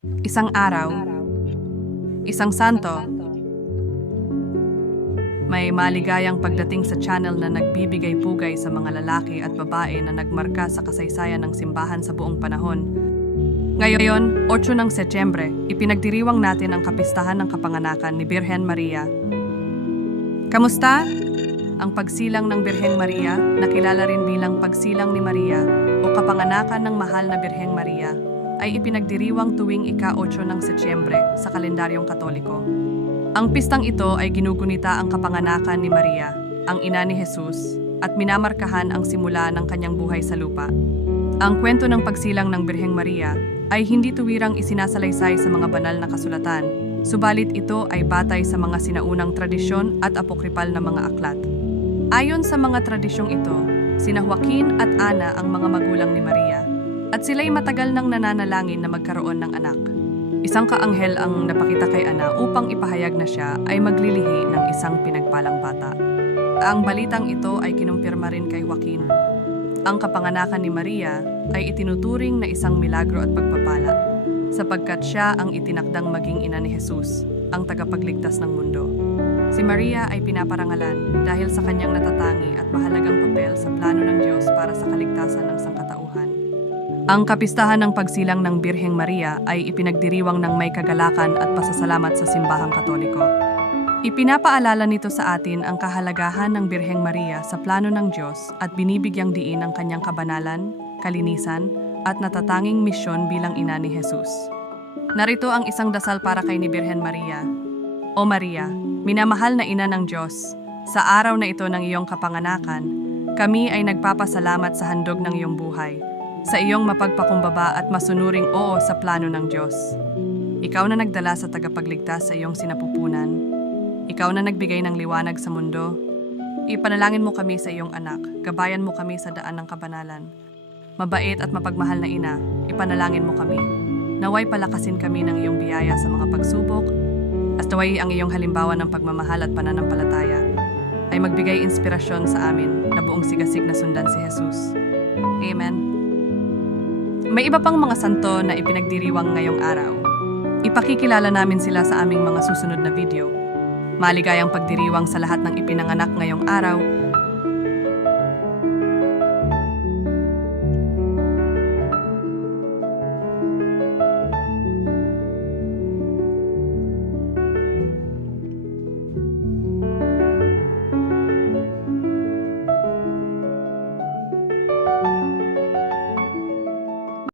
Isang araw, isang santo, may maligayang pagdating sa channel na nagbibigay pugay sa mga lalaki at babae na nagmarka sa kasaysayan ng simbahan sa buong panahon. Ngayon, 8 ng Setyembre, ipinagdiriwang natin ang kapistahan ng kapanganakan ni Birhen Maria. Kamusta? Ang pagsilang ng Birheng Maria, nakilala rin bilang pagsilang ni Maria o kapanganakan ng mahal na Birheng Maria, ay ipinagdiriwang tuwing ika-8 ng Setyembre sa kalendaryong Katoliko. Ang pistang ito ay ginugunita ang kapanganakan ni Maria, ang ina ni Jesus, at minamarkahan ang simula ng kanyang buhay sa lupa. Ang kwento ng pagsilang ng Birheng Maria ay hindi tuwirang isinasalaysay sa mga banal na kasulatan, subalit ito ay batay sa mga sinaunang tradisyon at apokripal na mga aklat. Ayon sa mga tradisyong ito, sina Joaquin at Ana ang mga magulang ni Maria, at sila'y matagal nang nananalangin na magkaroon ng anak. Isang kaanghel ang napakita kay Ana upang ipahayag na siya ay maglilihi ng isang pinagpalang bata. Ang balitang ito ay kinumpirma rin kay Joaquin. Ang kapanganakan ni Maria ay itinuturing na isang milagro at pagpapala, sapagkat siya ang itinakdang maging ina ni Jesus, ang tagapagligtas ng mundo. Si Maria ay pinaparangalan dahil sa kanyang natatangi at mahalagang papel sa plano ng Diyos para sa kaligtasan ng sangkatauhan. Ang kapistahan ng pagsilang ng Birheng Maria ay ipinagdiriwang ng may kagalakan at pasasalamat sa simbahang Katoliko. Ipinapaalala nito sa atin ang kahalagahan ng Birheng Maria sa plano ng Diyos at binibigyang diin ang kanyang kabanalan, kalinisan, at natatanging misyon bilang ina ni Jesus. Narito ang isang dasal para kay ni Birhen Maria. O Maria, minamahal na ina ng Diyos, sa araw na ito ng iyong kapanganakan, kami ay nagpapasalamat sa handog ng iyong buhay, sa iyong mapagpakumbaba at masunuring oo sa plano ng Diyos. Ikaw na nagdala sa tagapagligtas sa iyong sinapupunan. Ikaw na nagbigay ng liwanag sa mundo. Ipanalangin mo kami sa iyong anak, gabayan mo kami sa daan ng kabanalan. Mabait at mapagmahal na ina, ipanalangin mo kami. Naway palakasin kami ng iyong biyaya sa mga pagsubok, at naway ang iyong halimbawa ng pagmamahal at pananampalataya ay magbigay inspirasyon sa amin na buong sigasig na sundan si Jesus. Amen. May iba pang mga santo na ipinagdiriwang ngayong araw. Ipakikilala namin sila sa aming mga susunod na video. Maligayang pagdiriwang sa lahat ng ipinanganak ngayong araw